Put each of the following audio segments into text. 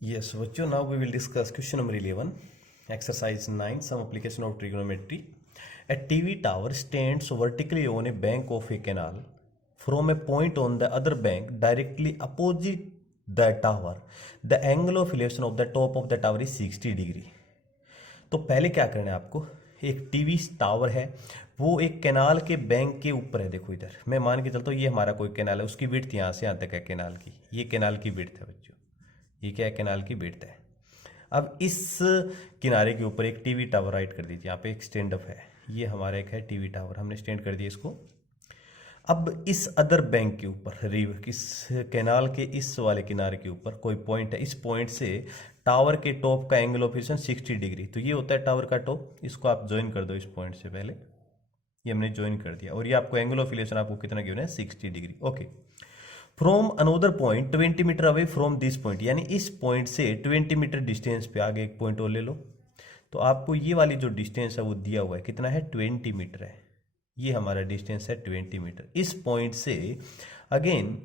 Yes, Vachu, now we will discuss question number 11, exercise 9, some application of trigonometry. A TV tower stands vertically on a bank of a canal. From a point on the other bank, directly opposite the tower, the angle of elevation of the top of the tower is 60 degree. तो पहले क्या करना है आपको, एक TV tower है, वो एक कैनाल के बैंक के ऊपर है। देखो इधर मैं मान के चलता हूँ, ये हमारा कोई कैनाल है, उसकी विड्थ यहाँ से यहाँ तक है कैनाल की, ये कैनाल की विड्थ है बच्चों, ये क्या है, कैनाल की विड्थ है। अब इस किनारे के ऊपर एक टीवी टावर राइट कर दीजिए, यहाँ पे एक स्टैंड अप है, ये हमारा एक है टीवी टावर, हमने स्टैंड कर दिया इसको। अब इस अदर बैंक के ऊपर इस कैनाल के इस वाले किनारे के ऊपर कोई पॉइंट है, इस पॉइंट से टावर के टॉप का एंगल ऑफ इलेवेशन 60 डिग्री, तो ये होता है टावर का टॉप। इसको आप ज्वाइन कर दो इस पॉइंट से पहले, ये हमने ज्वाइन कर दिया, और ये आपको एंगल ऑफ इलेवेशन आपको कितना गिवन है, 60 degree. Okay, from another point 20 metre away from this point, यानी इस पॉइंट से 20 मीटर डिस्टेंस पे आगे एक पॉइंट और ले लो, तो आपको ये वाली जो डिस्टेंस है वो दिया हुआ है, कितना है, 20 मीटर है। ये हमारा डिस्टेंस है 20 मीटर। इस पॉइंट से again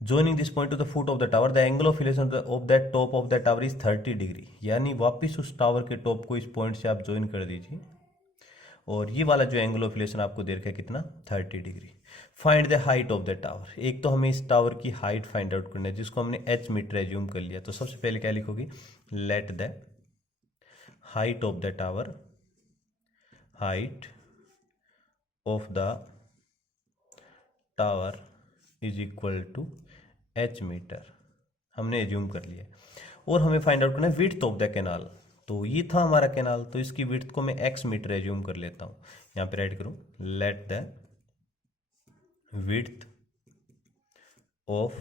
joining this point to the foot of the tower, the angle of elevation of that top of the tower is 30 degree, यानी वापस उस टावर के टॉप को इस पॉइंट से आप ज्वाइन कर दीजिए, और ये वाला जो एंगल ऑफ इलेवेशन आपको दे रखा है कितना, 30 degree. Find the height of the tower, एक तो हमें इस टावर की हाइट फाइंड आउट करना है, जिसको हमने h मीटर एज्यूम कर लिया। तो सबसे पहले क्या लिखोगे, let the height of the tower, height of the tower is equal to h metre, हमने एज्यूम कर लिया। और हमें फाइंड आउट करना है विड्थ ऑफ द कैनाल, तो ये था हमारा कैनाल, तो इसकी विड्थ को मैं x मीटर एज्यूम कर लेता हूँ। यहाँ पे राइट करूँ, let the width of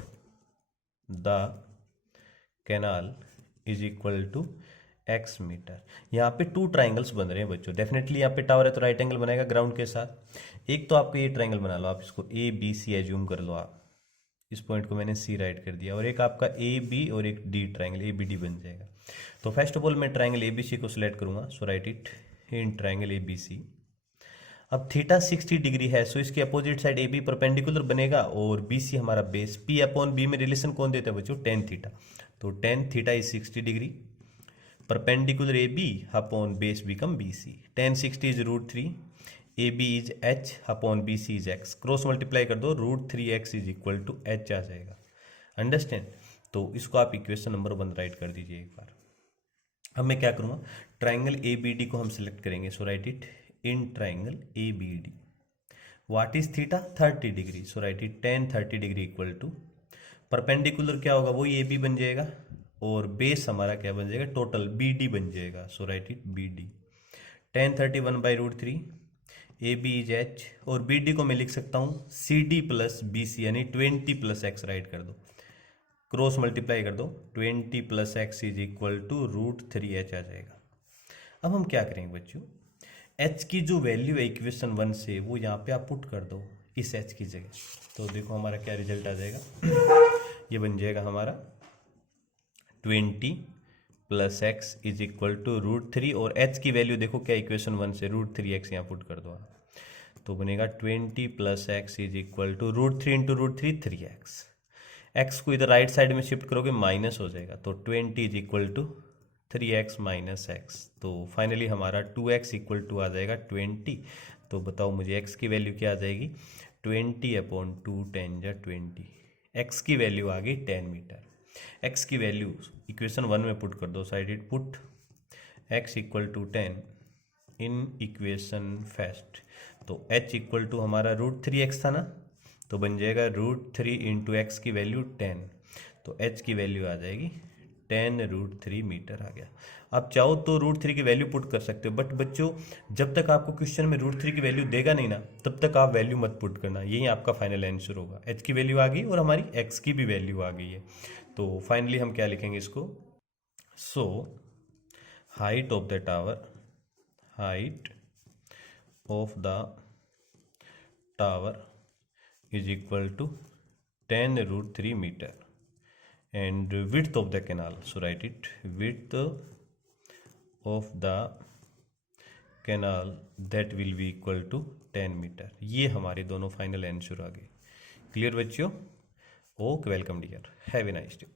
the canal is equal to x metre. यहाँ पे टू ट्राइंगल्स बन रहे हैं बच्चों, डेफिनेटली यहाँ पे टावर है तो राइट एंगल बनाएगा ग्राउंड के साथ। एक तो आपको ये ट्राइंगल बना लो, आप इसको ए बी सी एज्यूम कर लो, आप इस पॉइंट को मैंने सी राइट कर दिया, और एक आपका ए बी और एक D triangle A B D बन जाएगा। तो फर्स्ट ऑफ ऑल मैं ट्राइंगल ए बी सी को सिलेक्ट करूंगा, so write it in triangle A B C. अब थीटा 60 डिग्री है, सो इसके opposite side A B perpendicular बनेगा, और बी सी हमारा बेस, पी अपॉन बी में रिलेशन कौन देता है बच्चों, टेन थीटा। तो tan theta is 60 degree, perpendicular A B upon base become B C, tan 60 is √3, A B is h upon B C is x, cross multiply कर दो, √3x is equal to h आ जाएगा। Understand? तो इसको आप equation number 1 right कर दीजिए एक बार। अब मैं क्या करूँगा, ट्राइंगल ए बी डी को हम सिलेक्ट करेंगे, so write it in triangle A B D. What is theta, 30 degree, so write it tan 30 degree equal to, perpendicular क्या होगा, वही ए बी बन जाएगा, और बेस हमारा क्या बन जाएगा, टोटल बी डी बन जाएगा, so write it B D, tan 31 by √3, A B is h, और बी डी को मैं लिख सकता हूँ C D plus B C, यानी 20 प्लस एक्स राइट कर दो, क्रॉस मल्टीप्लाई कर दो, 20 plus x is equal to √3h आ जाएगा। अब हम क्या करेंगे बच्चों, h की जो वैल्यू है इक्वेशन 1 से, वो यहाँ पे आप पुट कर दो इस h की जगह, तो देखो हमारा क्या रिजल्ट आ जाएगा, ये बन जाएगा हमारा 20 plus x is equal to √3, और h की वैल्यू देखो क्या इक्वेशन 1 से, √3x यहाँ पुट कर दो आप, तो बनेगा 20 plus x is equal to √3 इंटू √3 3x, x को इधर राइट साइड में शिफ्ट करोगे माइनस हो जाएगा, तो 20 is equal to 3x minus x, तो फाइनली हमारा 2x इक्वल टू आ जाएगा 20। तो बताओ मुझे x की वैल्यू क्या आ जाएगी, 20 अपॉन 2 10 जा 20, x की वैल्यू आ गई 10 मीटर। x की वैल्यू इक्वेशन 1 में पुट कर दो, side it put x equal to 10 in equation first, तो h इक्वल टू हमारा √3x था ना, तो बन जाएगा √3 इंटू एक्स की वैल्यू 10, तो h की वैल्यू आ जाएगी 10 √3 मीटर आ गया। आप चाहो तो √3 की वैल्यू पुट कर सकते हो, बट बच्चों जब तक आपको क्वेश्चन में √3 की वैल्यू देगा नहीं ना, तब तक आप वैल्यू मत पुट करना, यही आपका फाइनल आंसर होगा। h की वैल्यू आ गई और हमारी x की भी वैल्यू आ गई है, तो फाइनली हम क्या लिखेंगे इसको, so height of the tower, height of the tower is equal to 10 √3 metre, and width of the canal, so write it, width of the canal that will be equal to 10 metre. ये हमारे दोनों final answer आ गए। Clear बच्चों? Okay, welcome dear, have a nice day.